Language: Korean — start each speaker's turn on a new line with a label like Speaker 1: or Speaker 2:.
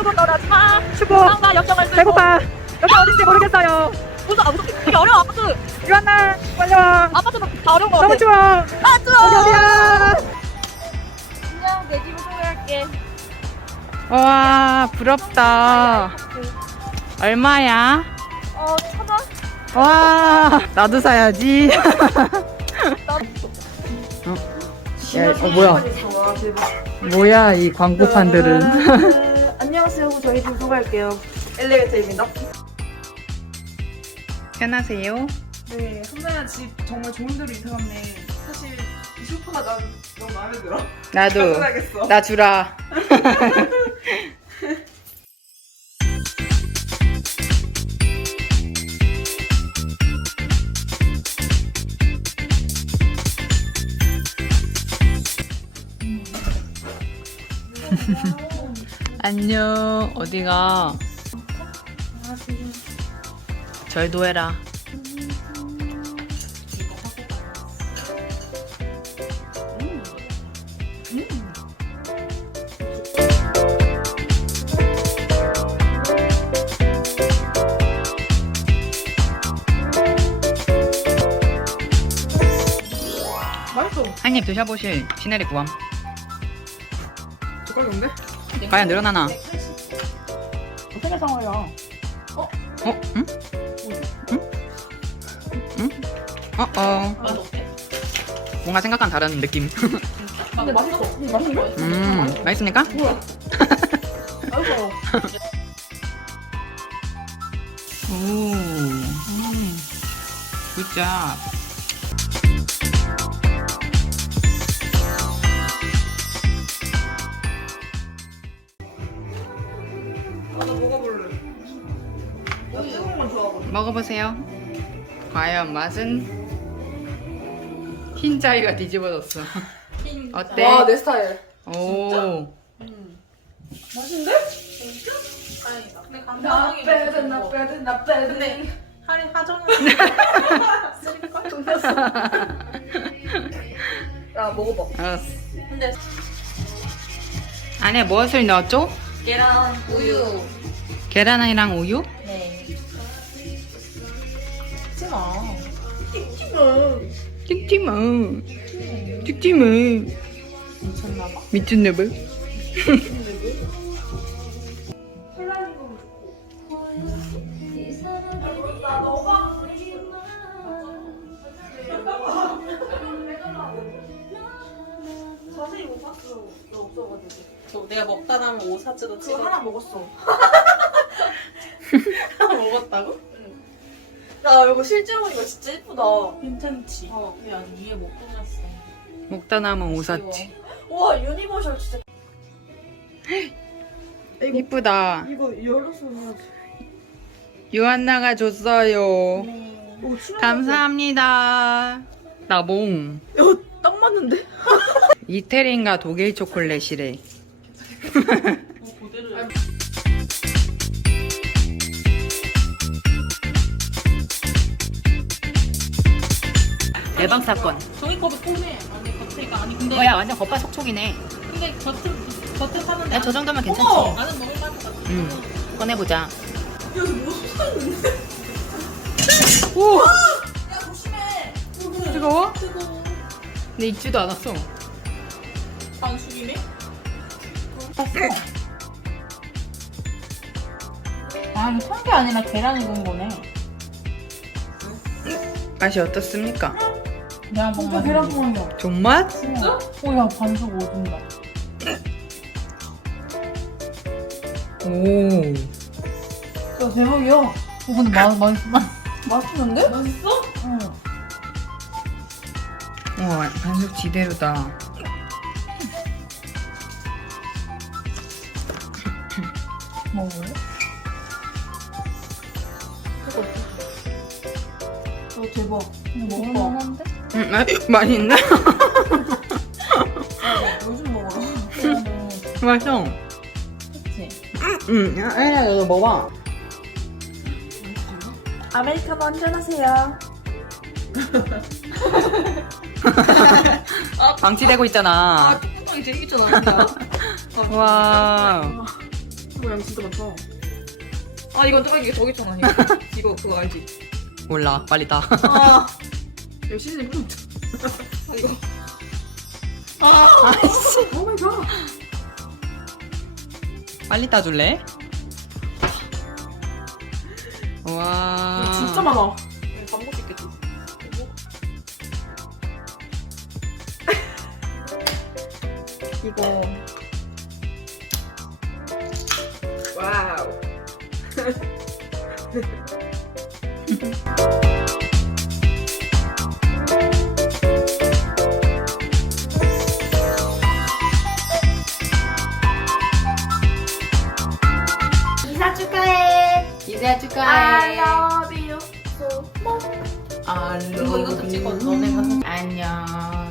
Speaker 1: 수고 떠나지 마.
Speaker 2: 수고.
Speaker 1: 상과 역정을 쓰고.
Speaker 2: 배고파. 여기 어딘지 모르겠어요.
Speaker 1: 무슨 아 무슨 되게 어려워 아파트.
Speaker 2: 유한나 빨리 와.
Speaker 1: 아파트는 다 어려운 거 같아.
Speaker 2: 너무 추워.
Speaker 1: 아 추워.
Speaker 2: 여기 어디야?
Speaker 1: 그냥 내 집을 소개할게.
Speaker 2: 와 부럽다. 얼마야?
Speaker 1: 어 천 원.
Speaker 2: 와 나도 사야지. 어? 야, 어, 뭐야? 뭐야 이 광고판들은?
Speaker 3: 아, 안녕하세요. 저희 집 소개할게요. 엘리베이터입니다.
Speaker 2: 편하세요?
Speaker 3: 네, 선배야 집 정말 좋은 데로 이사 갔네. 사실 이 소파가 난 너무 마음에 들어.
Speaker 2: 나도
Speaker 3: 가져가야겠어.
Speaker 2: 나 주라. 안녕 어디가? 절도 해라.
Speaker 3: 맛있어.
Speaker 2: 한 입 드셔보실 시네리 구함.
Speaker 3: 젓갈인데?
Speaker 2: 과연 늘어나나?
Speaker 1: 어떻게 상어야?
Speaker 2: 어? 응? 응? 응? 어, 어.
Speaker 1: 어때?
Speaker 2: 뭔가 생각과는 다른 느낌.
Speaker 1: 근데 맛있어. 맛있는데?
Speaker 2: 음, 맛있습니까?
Speaker 1: 맛있어.
Speaker 2: 오, 음, 굿잡.
Speaker 3: 나도 먹어볼래. 나 뜨거운 건 좋아하거든.
Speaker 2: 먹어보세요. 과연 맛은? 흰자위가 뒤집어졌어. 어때?
Speaker 3: 와, 내 스타일.
Speaker 2: 오,
Speaker 3: 맛있는데?
Speaker 1: 다행이다. 근데
Speaker 3: 나
Speaker 1: 감자탕이
Speaker 3: 빼든 나 빼든 나 빼든.
Speaker 1: 근데 할인 하정은 쓸걸?
Speaker 3: 야, 먹어봐.
Speaker 2: 알았어.
Speaker 1: 근데
Speaker 2: 안에 무엇을 넣었죠?
Speaker 1: 계란, 우유.
Speaker 2: 계란이랑 우유?
Speaker 1: 네. 찍지 마.
Speaker 2: 찍지 마. 찍지마.
Speaker 1: 미쳤나봐.
Speaker 2: 미쳤나봐.
Speaker 3: 자세히 못 봤어. 너 없어가지고.
Speaker 1: 저 내가 먹다 남은 오사츠도
Speaker 3: 그거
Speaker 1: 찍어.
Speaker 3: 하나 먹었어.
Speaker 1: 하나 먹었다고?
Speaker 3: 야, 이거 실제로 보니까 진짜 예쁘다.
Speaker 1: 괜찮지. 어, 근데 아직 위에 못 꾸몄어.
Speaker 2: 먹다 남은 오사치.
Speaker 3: 와, 유니버셜 진짜.
Speaker 2: 이쁘다.
Speaker 3: 이거 열어서.
Speaker 2: 유한나가 줬어요.
Speaker 3: 오, 출연
Speaker 2: 감사합니다. 나봉.
Speaker 3: 야, 딱 맞는데?
Speaker 2: 이태리인가 독일 초콜릿이래. 대박 사건.
Speaker 1: 종이컵이 폼해. 아니 겉에가 아니 근데
Speaker 2: 뭐야 완전 겉바 속촉이네.
Speaker 1: 근데 겉에 겉에 사는데.
Speaker 2: 야, 저 정도면 괜찮지.
Speaker 1: 어머! 나는 먹을 만한 것 같아.
Speaker 2: 응. 꺼내보자.
Speaker 3: 야, 이거 뭐 쏟아있는데?
Speaker 2: 오!
Speaker 3: 야, 조심해.
Speaker 2: 뜨거워?
Speaker 1: 뜨거워.
Speaker 2: 근데 익지도 않았어.
Speaker 1: 반숙이네? 아, 이거 통게 아니라 계란 익은 거네.
Speaker 2: 맛이 어떻습니까?
Speaker 1: 내가 먹은 계란 콩이야.
Speaker 2: 존맛?
Speaker 1: 진짜? 어, 야, 반숙 오진다.
Speaker 2: 오.
Speaker 1: 야, 대박이야. 어, 근데 맛, 맛있어.
Speaker 3: 맛있는데?
Speaker 1: 맛있어? 응.
Speaker 2: 우와, 반숙 지대로다.
Speaker 1: 먹어볼래?
Speaker 3: 어, 대박.
Speaker 1: 먹을 만한데?
Speaker 2: 음, 아, 맛있네?
Speaker 3: 요즘 먹어라.
Speaker 2: 맛있어.
Speaker 1: 그치?
Speaker 2: 응, 야, 야, 너 먹어봐.
Speaker 3: 아메리카노 한잔 하세요.
Speaker 2: 방치되고 있잖아.
Speaker 3: 뚜껑이 되게 있잖아.
Speaker 2: 와.
Speaker 3: 이거 양 진짜 많다.
Speaker 1: 아 이건 딱 이게 저기 있잖아 이거 이거 그거 알지?
Speaker 2: 몰라 빨리 따
Speaker 1: 아,
Speaker 3: 여기 시즌이 뿌려.
Speaker 1: 아 이거
Speaker 3: 아오 마이 갓.
Speaker 2: 빨리 따줄래? 와
Speaker 3: 야, 진짜 많아.
Speaker 1: 밥 먹을 수 있겠지 이거
Speaker 3: 이사 축하해.
Speaker 2: 이사 축하해.
Speaker 3: love you so much.
Speaker 2: 아, 이거 이것도 찍어. 너네가. 안녕.